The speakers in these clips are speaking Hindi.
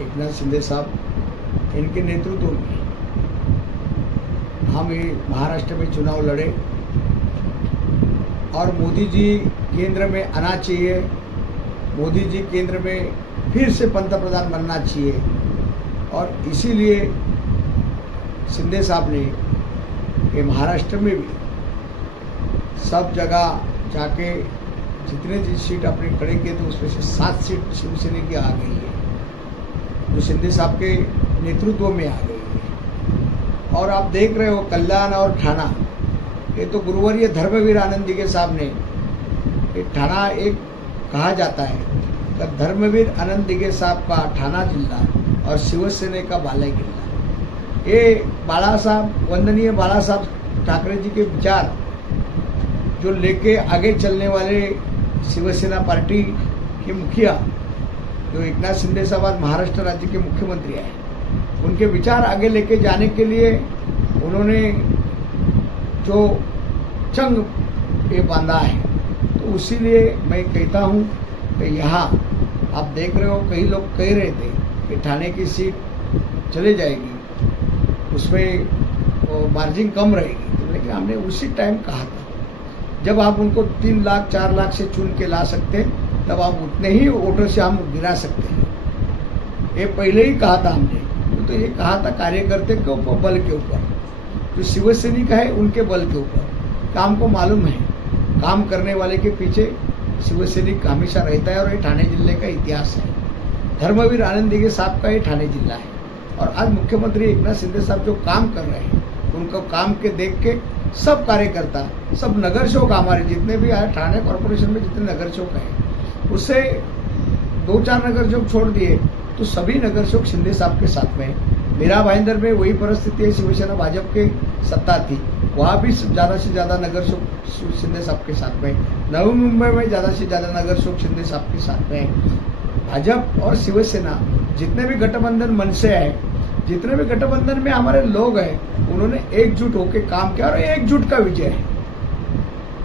एकनाथ शिंदे साहब, इनके नेतृत्व में हम ये महाराष्ट्र में चुनाव लड़े और मोदी जी केंद्र में आना चाहिए, मोदी जी केंद्र में फिर से पंतप्रधान बनना चाहिए। और इसीलिए शिंदे साहब ने ये महाराष्ट्र में भी सब जगह जाके जितने सीट अपने खड़े किए थे उसमें से 7 सीट शिवसेना की आ गई है, जो शिंदे साहब के नेतृत्व में आ गई है। और आप देख रहे हो कल्याण और ठाणा, ये तो गुरुवर्य धर्मवीर आनंद दिघे साहब ने, ये ठाणा एक कहा जाता है कि धर्मवीर आनंद दिघे साहब का ठाणा जिला और शिवसेना का बाले जिला, ये बाला साहब, वंदनीय बाला साहब ठाकरे जी के विचार जो लेके आगे चलने वाले शिवसेना पार्टी के मुखिया जो एकनाथ शिंदे साहब आज महाराष्ट्र राज्य के मुख्यमंत्री हैं, उनके विचार आगे लेके जाने के लिए उन्होंने जो चंग ये बांधा है, तो इसीलिए मैं कहता हूँ कि यहाँ आप देख रहे हो कई लोग कह रहे थे कि ठाणे की सीट चले जाएगी, उसमें मार्जिन कम रहेगी, लेकिन हमने उसी टाइम कहा था जब आप उनको 3 लाख 4 लाख से चुन के ला सकते तब आप उतने ही वोटर से हम गिरा सकते हैं। ये पहले ही कहा था हमने, तो ये कहा था कार्यकर्ता के ऊपर, बल के ऊपर, जो शिवसैनिक है उनके बल के ऊपर। काम को मालूम है, काम करने वाले के पीछे शिवसैनिक हमेशा रहता है और ये ठाणे जिले का इतिहास है। धर्मवीर आनंद दिघे साहब का ये ठाणे जिला है और आज मुख्यमंत्री एकनाथ शिंदे साहब जो काम कर रहे हैं उनको काम के देख के सब कार्यकर्ता, सब नगर सेवक, हमारे जितने भी आए ठाणे कॉर्पोरेशन में जितने नगर सेवक हैं, उससे 2-4 नगर सेवक छोड़ दिए तो सभी नगर सेवक शिंदे साहब के साथ में। मीरा भाईंदर में वही परिस्थिति है, शिवसेना भाजपा के सत्ता थी, वहां भी ज्यादा से ज्यादा नगर सेवक शिंदे साहब के साथ में। नवी मुंबई में ज्यादा से ज्यादा नगर सेवक शिंदे साहब के साथ में। भाजपा और शिवसेना जितने भी गठबंधन मन से है, जितने भी गठबंधन में हमारे लोग हैं, उन्होंने एकजुट होकर काम किया और एकजुट का विजय है।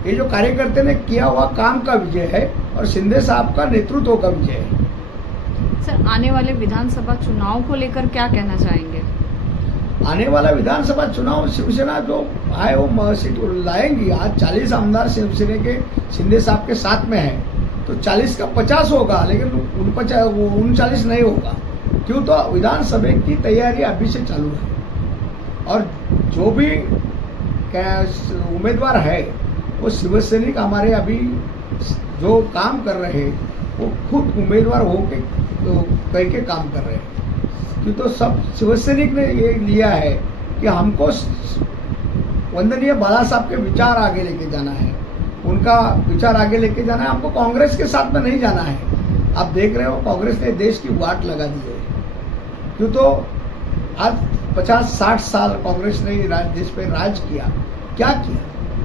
ये जो कार्यकर्ता ने किया हुआ काम का विजय है और शिंदे साहब का नेतृत्व का विजय है। सर, आने वाले विधानसभा चुनाव को लेकर क्या कहना चाहेंगे? आने वाला विधानसभा चुनाव शिवसेना जो आए वो सीट लाएंगी। आज 40 आमदार शिवसेना के शिंदे साहब के साथ में है, तो 40 का 50 होगा, लेकिन 39 नहीं होगा। क्यों? तो विधानसभा की तैयारी अभी से चालू है और जो भी उम्मीदवार है वो शिवसैनिक हमारे अभी जो काम कर रहे हैं वो खुद उम्मीदवार होके कह के काम कर रहे हैं। क्यों? तो सब शिवसैनिक ने ये लिया है कि हमको वंदनीय बाला साहब के विचार आगे लेके जाना है, उनका विचार आगे लेके जाना है, हमको कांग्रेस के साथ में नहीं जाना है। आप देख रहे हो कांग्रेस ने देश की वाट लगा दी है। क्यों? तो आज 50-60 साल कांग्रेस ने देश पे राज किया, क्या किया?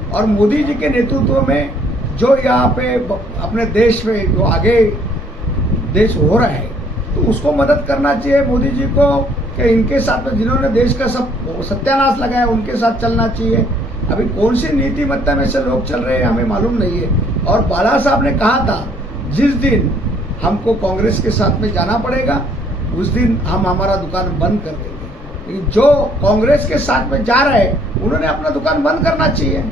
और मोदी जी के नेतृत्व में जो यहाँ पे अपने देश में जो आगे देश हो रहा है, तो उसको मदद करना चाहिए मोदी जी को कि इनके साथ में जिन्होंने देश का सब सत्यानाश लगाया उनके साथ चलना चाहिए। अभी कौन सी नीतिमत्ता में से लोग चल रहे हैं हमें मालूम नहीं है। और बाला साहब ने कहा था जिस दिन हमको कांग्रेस के साथ में जाना पड़ेगा उस दिन हम हमारा दुकान बंद कर देंगे। जो कांग्रेस के साथ में जा रहे हैं उन्होंने अपना दुकान बंद करना चाहिए।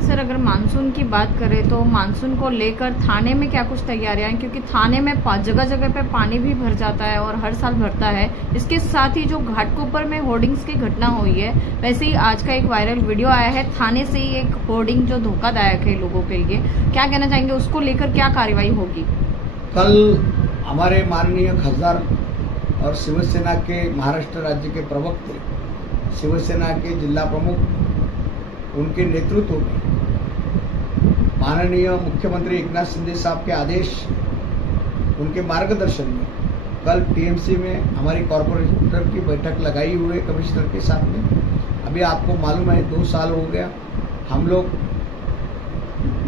सर, अगर मानसून की बात करें तो मानसून को लेकर थाने में क्या कुछ तैयारियां हैं? क्योंकि थाने में जगह जगह पे पानी भी भर जाता है और हर साल भरता है। इसके साथ ही जो घाटकोपर में होर्डिंग्स की घटना हुई है, वैसे ही आज का एक वायरल वीडियो आया है थाने से ही एक होर्डिंग जो धोखादायक है लोगों के लिए, क्या कहना चाहेंगे? उसको लेकर क्या कार्रवाई होगी? कल हमारे माननीय खासदार और शिवसेना के महाराष्ट्र राज्य के प्रवक्ते, शिवसेना के जिला प्रमुख, उनके नेतृत्व में माननीय मुख्यमंत्री एकनाथ शिंदे साहब के आदेश, उनके मार्गदर्शन में कल टीएमसी में हमारी कॉर्पोरेटर की बैठक लगाई हुई है कमिश्नर के साथ में। अभी आपको मालूम है 2 साल हो गया हम लोग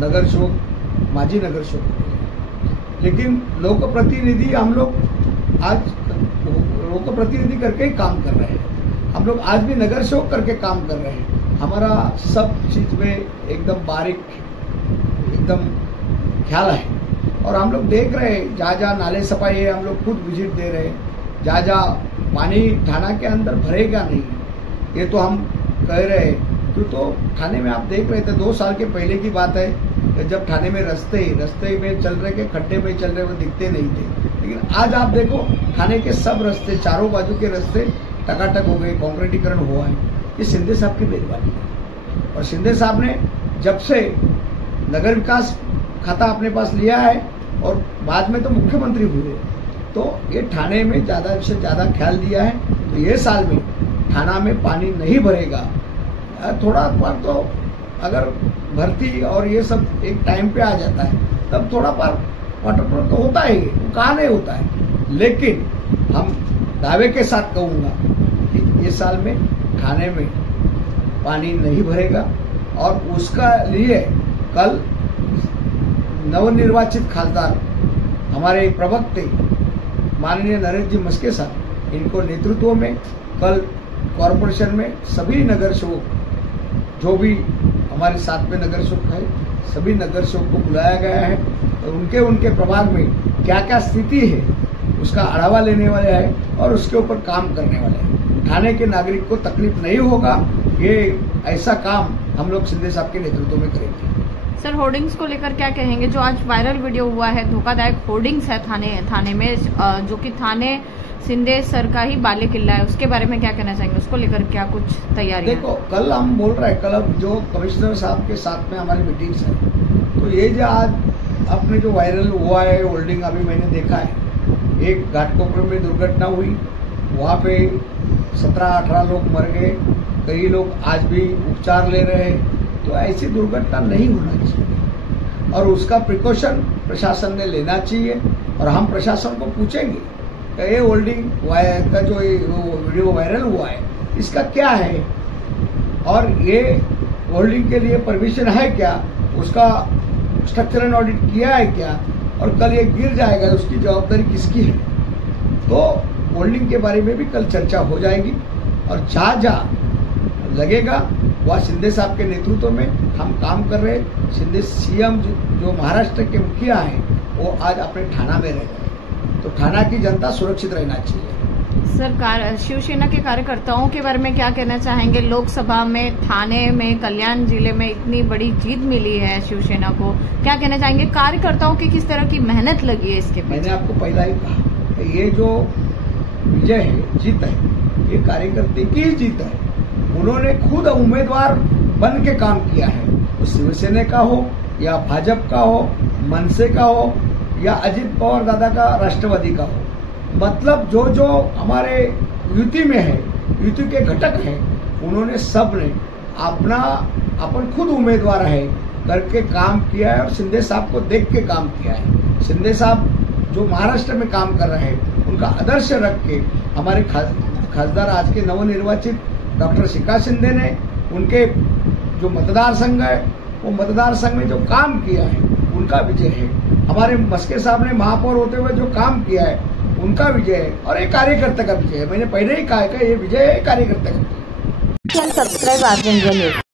नगर सेवक, माजी नगर सेवक, लेकिन लोक प्रतिनिधि हम लोग आज लोक प्रतिनिधि करके ही काम कर रहे हैं। हम लोग आज भी नगर सेवक करके काम कर रहे हैं। हमारा सब चीज में एकदम बारीक एकदम ख्याल है और हम लोग देख रहे हैं जहाँ जहाँ नाले सफाई है, हम लोग खुद विजिट दे रहे हैं। जहाँ जहाँ पानी थाना के अंदर भरेगा नहीं, ये तो हम कह रहे हैं। तो थाने में आप देख रहे थे 2 साल के पहले की बात है, जब थाने में रस्ते में चल रहे के खड्डे में चल रहे वो दिखते नहीं थे। लेकिन आज आप देखो थाने के सब रास्ते, चारों बाजू के रास्ते टकाटक हो गए, कॉन्क्रीटीकरण हुआ है। ये शिंदे साहब की मेहरबानी है। और शिंदे साहब ने जब से नगर विकास खाता अपने पास लिया है और बाद में तो मुख्यमंत्री हुए, तो ये थाने में ज्यादा से ज्यादा ख्याल दिया है। तो ये साल में थाना में पानी नहीं भरेगा। थोड़ा पर तो अगर भर्ती और ये सब एक टाइम पे आ जाता है तब थोड़ा पर वाटर तो होता है, वो कहाँ नहीं होता है। लेकिन हम दावे के साथ कहूंगा कि ये साल में थाने में पानी नहीं भरेगा। और उसका लिए कल नवनिर्वाचित खासदार हमारे प्रवक्ते माननीय नरेंद्र जी मस्के साहब, इनको नेतृत्व में कल कॉरपोरेशन में सभी नगर सेवक जो भी हमारे साथ में नगर सेवक है, सभी नगर सेवक को बुलाया गया है और उनके प्रभाग में क्या क्या स्थिति है उसका आढ़ावा लेने वाले हैं और उसके ऊपर काम करने वाले हैं। थाने के नागरिक को तकलीफ नहीं होगा, ये ऐसा काम हम लोग शिंदे साहब के नेतृत्व में करेंगे। सर, होर्डिंग्स को लेकर क्या कहेंगे? जो आज वायरल वीडियो हुआ है, धोखादायक होर्डिंग्स है थाने में, जो कि थाने शिंदे सर का ही बाले किला है, उसके बारे में क्या कहना चाहेंगे? उसको लेकर क्या कुछ तैयारी? देखो, कल हम बोल रहे हैं, कल जो कमिश्नर साहब के साथ में हमारी मीटिंग्स है, तो ये जो आज अपने जो वायरल हुआ है होल्डिंग, अभी मैंने देखा है, एक घाटकोपर में दुर्घटना हुई, वहाँ पे 17-18 लोग मर गए, कई लोग आज भी उपचार ले रहे हैं। तो ऐसी दुर्घटना नहीं होना चाहिए और उसका प्रिकॉशन प्रशासन ने लेना चाहिए। और हम प्रशासन को पूछेंगे कि ये होल्डिंग का जो वीडियो वायरल हुआ है इसका क्या है और ये होल्डिंग के लिए परमिशन है क्या, उसका स्ट्रक्चरल ऑडिट किया है क्या, और कल ये गिर जाएगा उसकी जवाबदारी किसकी है। तो होल्डिंग के बारे में भी कल चर्चा हो जाएगी और जहाँ लगेगा वह शिंदे साहब के नेतृत्व में हम काम कर रहे हैं। शिंदे सीएम जो महाराष्ट्र के मुखिया हैं वो आज अपने थाना में रह गए, तो थाना की जनता सुरक्षित रहना चाहिए। सर, शिवसेना के कार्यकर्ताओं के बारे में क्या कहना चाहेंगे? लोकसभा में, थाने में, कल्याण जिले में इतनी बड़ी जीत मिली है शिवसेना को, क्या कहना चाहेंगे? कार्यकर्ताओं की किस तरह की मेहनत लगी है इसके? मैंने आपको पहला ही कहा, ये जो विजय है, जीत है, ये कार्यकर्ता की जीत है। उन्होंने खुद उम्मीदवार बन के काम किया है, तो शिवसेना का हो या भाजपा का हो, मनसे का हो या अजित पवार दादा का राष्ट्रवादी का हो, मतलब जो जो हमारे युति में है, युति के घटक हैं, उन्होंने सब ने अपन खुद उम्मीदवार है करके काम किया है और शिंदे साहब को देख के काम किया है। शिंदे साहब जो महाराष्ट्र में काम कर रहे हैं उनका आदर्श रख के हमारे खासदार आज के नवनिर्वाचित डॉक्टर शिखा शिंदे ने उनके जो मतदार संघ है वो मतदार संघ में जो काम किया है उनका विजय है। हमारे मस्के साहब ने महापौर होते हुए जो काम किया है उनका विजय है और एक कार्यकर्ता का विजय है। मैंने पहले ही कहा है कि ये विजय है कार्यकर्ता का। Subscribe RJ India news.